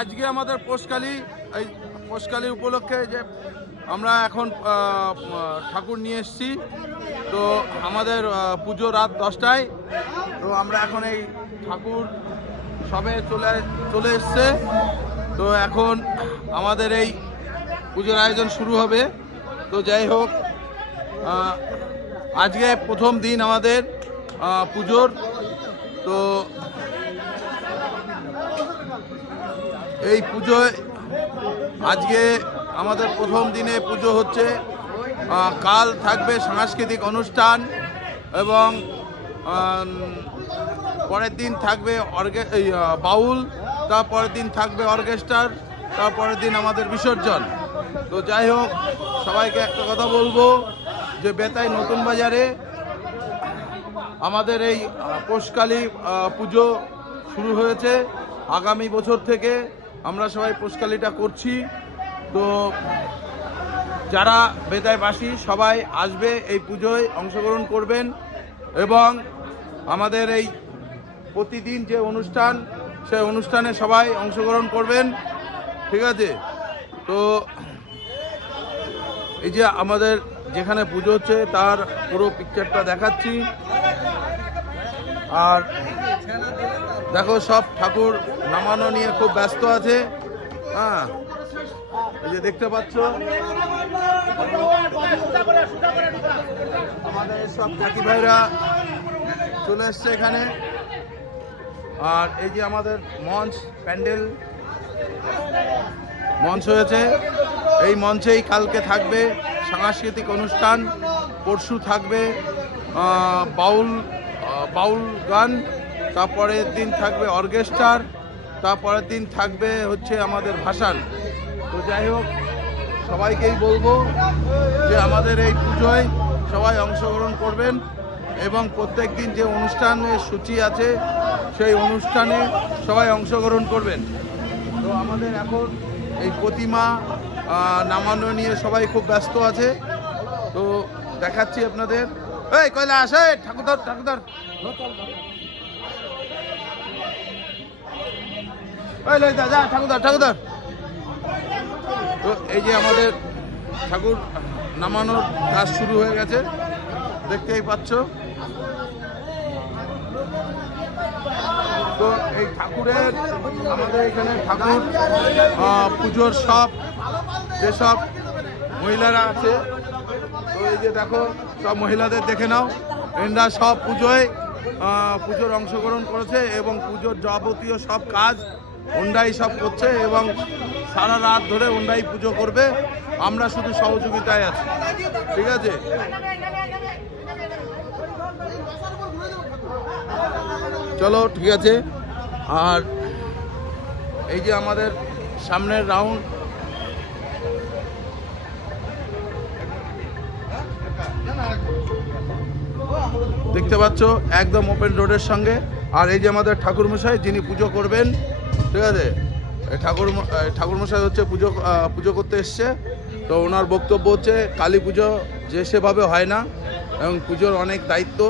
আজকে আমাদের পোষকালী, এই পোষকালী উপলক্ষে যে আমরা এখন ঠাকুর নিয়ে এসেছি। তো আমাদের পুজো রাত দশটায়। তো আমরা এখন এই ঠাকুর সবে চলে চলে এসছে। তো এখন আমাদের এই পুজোর আয়োজন শুরু হবে। তো যাই হোক আজকে প্রথম দিন আমাদের পুজোর। তো এই পুজোয় আজকে আমাদের প্রথম দিনে পুজো হচ্ছে কাল থাকবে সাংস্কৃতিক অনুষ্ঠান এবং পরের দিন থাকবে অর্গে বাউল, তারপরের দিন থাকবে অর্কেস্ট্রার, তারপরের দিন আমাদের বিসর্জন। তো যাই হোক, সবাইকে একটা কথা বলব যে বেতাই নতুন বাজারে আমাদের এই পোষকালী পুজো শুরু হয়েছে আগামী বছর থেকে। আমরা সবাই পোষকালীটা করছি। তো যারা বেতাইবাসী সবাই আসবে এই পুজোয় অংশগ্রহণ করবেন এবং আমাদের এই প্রতিদিন যে অনুষ্ঠান, সেই অনুষ্ঠানে সবাই অংশগ্রহণ করবেন। ঠিক আছে? তো এই যে আমাদের যেখানে পুজো হচ্ছে, তার পুরো পিকচারটা দেখাচ্ছি। আর দেখো, সব ঠাকুর নামানো নিয়ে খুব ব্যস্ত আছে। হ্যাঁ এই যে দেখতে পাচ্ছ। আমাদের সব কাকি ভাইরা চলে এসছে এখানে। আর এই যে আমাদের মঞ্চ, প্যান্ডেল, মঞ্চ হয়েছে। এই মঞ্চেই কালকে থাকবে সাংস্কৃতিক অনুষ্ঠান, পরশু থাকবে বাউল বাউল গান। তারপরের দিন থাকবে অর্কেস্ট্রার, তারপরের দিন থাকবে হচ্ছে আমাদের ভাসান। তো যাই হোক, সবাইকেই বলব যে আমাদের এই পুজোয় সবাই অংশগ্রহণ করবেন এবং প্রত্যেক দিন যে অনুষ্ঠানের সূচি আছে, সেই অনুষ্ঠানে সবাই অংশগ্রহণ করবেন। তো আমাদের এখন এই প্রতিমা নামানো নিয়ে সবাই খুব ব্যস্ত আছে। তো দেখাচ্ছি আপনাদের। এই কৈলাস, এই ঠাকুরধর ঠাকুরধর। তো এই যে আমাদের ঠাকুর নামানোর কাজ শুরু হয়ে গেছে, দেখতেই পাচ্ছ। তো এই ঠাকুরের, আমাদের এখানে ঠাকুর পুজোর সব যেসব মহিলারা আছে, তো এই যে দেখো, সব মহিলাদের দেখে নাও। এনরা সব পুজোয় পুজোর অংশগ্রহণ করেছে এবং পুজোর যাবতীয় সব কাজ ওন্ডাই সব করছে এবং সারা রাত ধরে ওন্ডাই পুজো করবে। আমরা শুধু সহযোগিতায় আছি। ঠিক আছে? চলো, ঠিক আছে? আর এই যে আমাদের সামনের রাউন্ড। দেখতে পাচ্ছ, একদম ওপেন রোডের সঙ্গে। আর এই যে আমাদের ঠাকুরমশাই, যিনি পুজো করবেন ঠিক আছে? ঠাকুর ঠাকুরমশাই হচ্ছে পুজো পুজো করতে এসছে। তো ওনার বক্তব্য হচ্ছে, কালী পুজো যে সেভাবে হয় না, এবং পুজোর অনেক দায়িত্ব।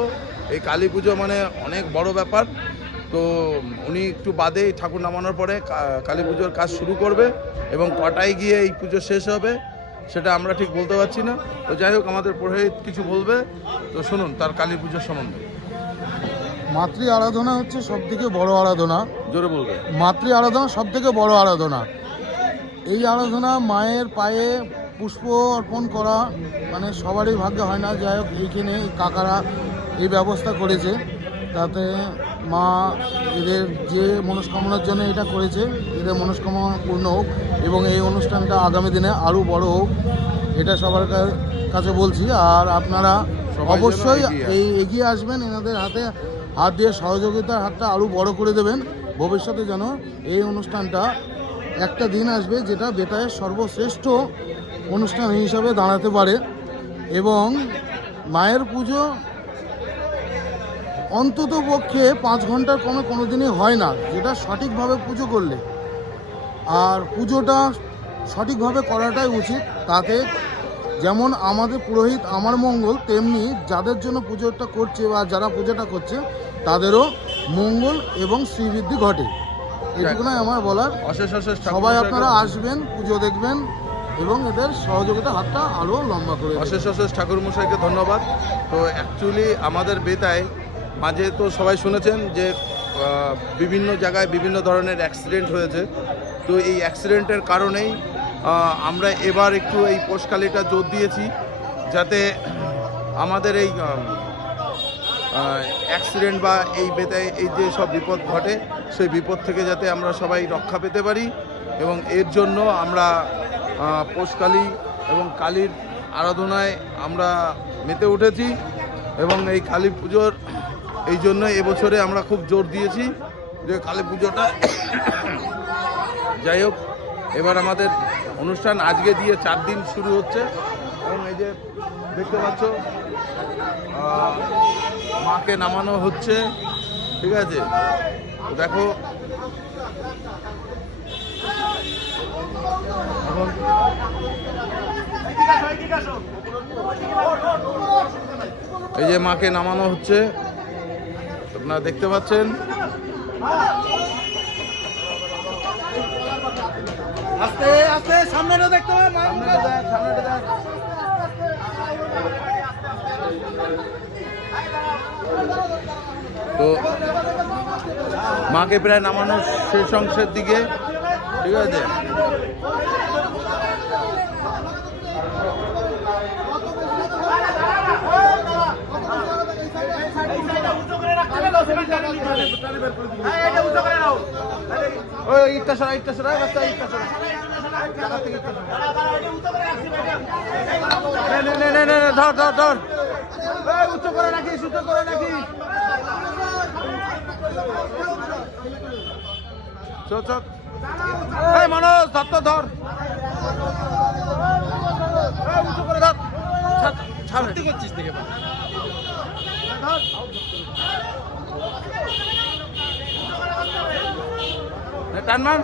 এই কালী পুজো মানে অনেক বড় ব্যাপার। তো উনি একটু বাদে ঠাকুর নামানোর পরে কালী পুজোর কাজ শুরু করবে এবং কটায় গিয়ে এই পুজো শেষ হবে, সেটা আমরা ঠিক বলতে পারছি না। তো যাই হোক, আমাদের পুরোহিত কিছু বলবে। তো শুনুন, তার কালী পুজোর সম্বন্ধে। মাতৃ আরাধনা হচ্ছে সব থেকে বড় আরাধনা। জোরে বলবে। মাতৃ আরাধনা সব থেকে বড় আরাধনা। এই আরাধনা মায়ের পায়ে পুষ্প অর্পণ করা মানে সবারই ভাগ্য হয় না যাই হোক এইখানে এই কাকারা এই ব্যবস্থা করেছে। তাতে মা এদের যে মনস্কামনার জন্য এটা করেছে এদের মনস্কামনা পূর্ণ হোক এবং এই অনুষ্ঠানটা আগামী দিনে আরও বড় হোক এটা সবার কাছে বলছি। আর আপনারা অবশ্যই এই এগিয়ে আসবেন এনাদের হাতে হাত দিয়ে সহযোগিতার হাতটা আরও বড় করে দেবেন। ভবিষ্যতে যেন এই অনুষ্ঠানটা একটা দিন আসবে যেটা বেতায়ের সর্বশ্রেষ্ঠ অনুষ্ঠান হিসাবে দাঁড়াতে পারে এবং মায়ের পুজো অন্তত পক্ষে পাঁচ ঘণ্টার কোনো কোনো দিনই হয় না, যেটা সঠিকভাবে পুজো করলে। আর পুজোটা সঠিকভাবে করাটাই উচিত, তাতে যেমন আমাদের পুরোহিত আমার মঙ্গল তেমনি যাদের জন্য পুজোটা করছে বা যারা পুজোটা করছে তাদেরও মঙ্গল এবং শ্রীবৃদ্ধি ঘটে। এটুকুনাই আমার বলার। অশেষ অশেষ সবাই আপনারা আসবেন পুজো দেখবেন এবং এদের সহযোগিতা হাতটা আরও লম্বা করে অশেষ অশেষ ঠাকুর মশাইকে ধন্যবাদ। তো অ্যাকচুয়ালি আমাদের বেতায় মাঝে তো সবাই শুনেছেন যে বিভিন্ন জায়গায় বিভিন্ন ধরনের অ্যাক্সিডেন্ট হয়েছে। তো এই অ্যাক্সিডেন্টের কারণেই আমরা এবার একটু এই পোষকালিটা জোর দিয়েছি যাতে আমাদের এই অ্যাক্সিডেন্ট বা এই বেতায় এই যে সব বিপদ ঘটে, সেই বিপদ থেকে যাতে আমরা সবাই রক্ষা পেতে পারি এবং এর জন্য আমরা পোষকালী এবং কালীর আরাধনায় আমরা মেতে উঠেছি এবং এই কালী পুজোর এই জন্য এবছরে আমরা খুব জোর দিয়েছি যে কালী পুজোটা যাই হোক, এবার আমাদের অনুষ্ঠান আজকে দিয়ে চার দিন শুরু হচ্ছে। এবং এই যে দেখতে পাচ্ছ মাকে নামানো হচ্ছে। ঠিক আছে? দেখো। এই যে মাকে নামানো হচ্ছে। আপনারা দেখতে পাচ্ছেন। আস্তে আস্তে সামনেটা দেখতে হবে সামনেটা দেখ, দেখ। তো মাকে প্রায় নামানো শেষ অংশের দিকে ঠিক আছে ওই ইটটা সরা ইটটা সরা রাস্তা ইটটা ধর ধর ধর এই, উঁচু করে রাখিস উঁচু করে রাখিস চল চল এই মানুষ ধর উঁচু করে ধর ছাড়, করছিস দেখে টান মান